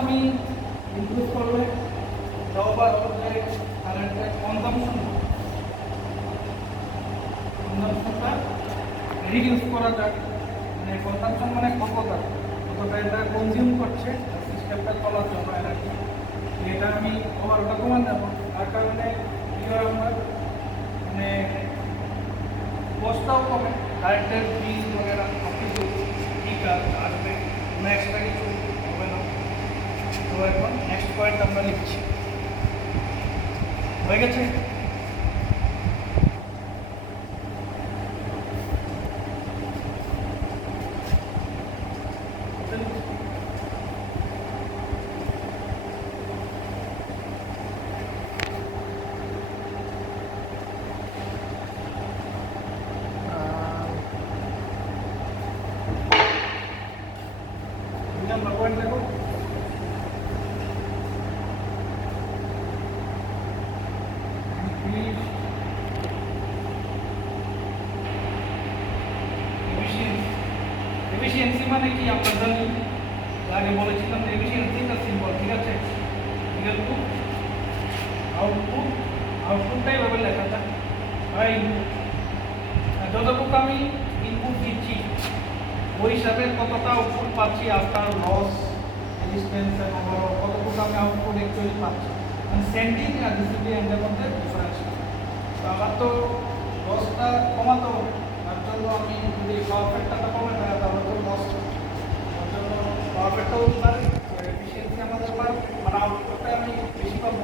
আমি ইমপ্রুভ করলে ওভার যে কারেন্টের কনজামশনটা রিডিউস করা যায়। মানে কনজামশন মানে কতটা এটা কনজিউম করছে সিস্টেমটা চলার জন্য এনার্জি, এটা আমি ওভারটা কমান দেবো। তার কারণে কী হয় আমার মানে কষ্টটাও কমে, কারেন্টের বিল বগেরা সব কিছু ঠিক আসবে, কোনো এক্সট্রা কিছু হবে না। তো এখন নেক্সট পয়েন্ট আমরা লিখছি, হয়ে গেছে। নাম্বার পয়েন্ট দেখো, এফিসিয়েন্সি মানে কি আমরা জানি, আগে বলেছিলাম যে এফিসিয়েন্সিটা সিম্পল, ঠিক আছে। ইকুয়াল টু আউটপুট, আউটপুটটাই এভাবে লেখা যায় ভাই, যতটুকু আমি ইনপুট দিচ্ছি ওই হিসাবে কতটা আউটপুট পাচ্ছি আফটার লস রেজিস্ট্যান্স এবং কতটুকু আমি আউটপুট অ্যাকচুয়ালি পাচ্ছি, মানে সেন্ডিং আর রিসিভিং এন্ডের মধ্যে ডিফারেন্স। তো আমার তো লসটা কমাতে হবে, তার জন্য আমি যদি পাওয়ার ফ্যাক্টরটা কমে যায় তাহলে তো লস, তার জন্য পাওয়ার ফ্যাক্টর বাড়ে, এফিসিয়েন্সি আমাদের বাড়ে, মানে আউটপুটটা আমি বেশি পাবো।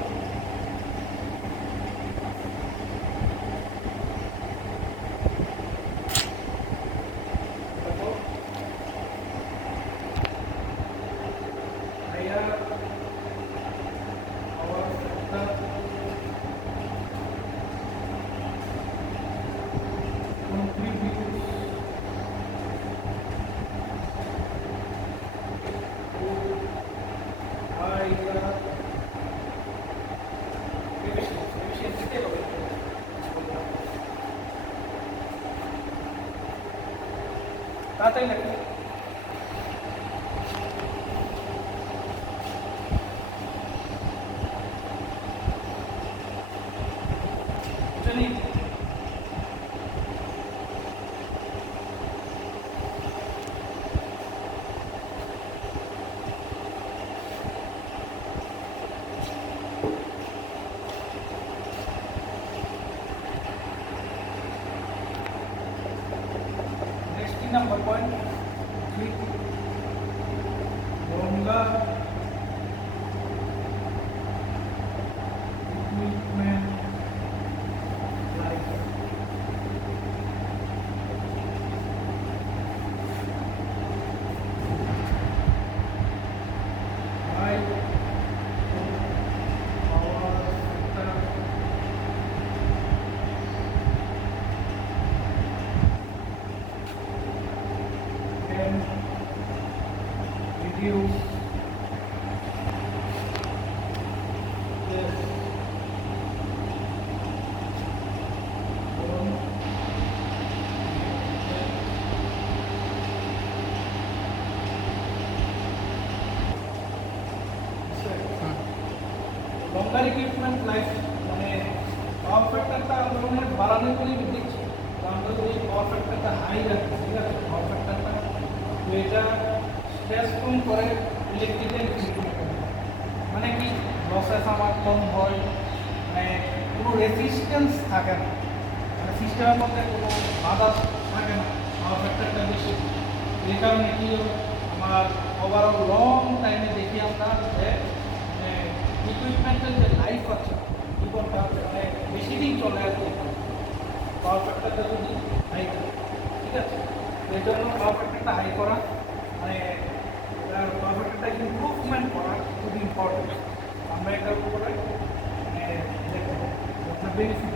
তাড়াতাড়ি লেখো, চলি। नेक्स्ट 3 नंबर पॉइंट क्लिक होगा equipment life high power factor can reduce this longer equipment life, মানে পাওয়ার ফ্যাক্টরটা আমরা বাড়ানো বলেই দেখছি। তো আমরা যদি পাওয়ার ফ্যাক্টরটা হাই রাখি, ঠিক আছে, পাওয়ার ফ্যাক্টরটা, তো এটা স্ট্রেস কম করে ইলেকট্রিক্যাল মানে কি লসেস আমার কম হয়, মানে কোনো রেসিস্টেন্স থাকে না, মানে সিস্টেমের মধ্যে কোনো বাধা থাকে না পাওয়ার ফ্যাক্টরটা বেশি। এই কারণে কি আমার ওভারঅল লং টাইমে দেখি আমরা যে ইকুইপমেন্টের যে লাইফ আছে জীবনটা মানে বেশি দিন চলে আর কি, পাওয়ার ফ্যাক্টরটা যদি হাই করে, ঠিক আছে। এই জন্য পাওয়ার ফ্যাক্টরটা হাই করা, মানে পাওয়ার ফ্যাক্টরটা ইমপ্রুভমেন্ট করা খুব ইম্পর্টেন্ট। আমরা এটার উপরে মানে বেনিফিট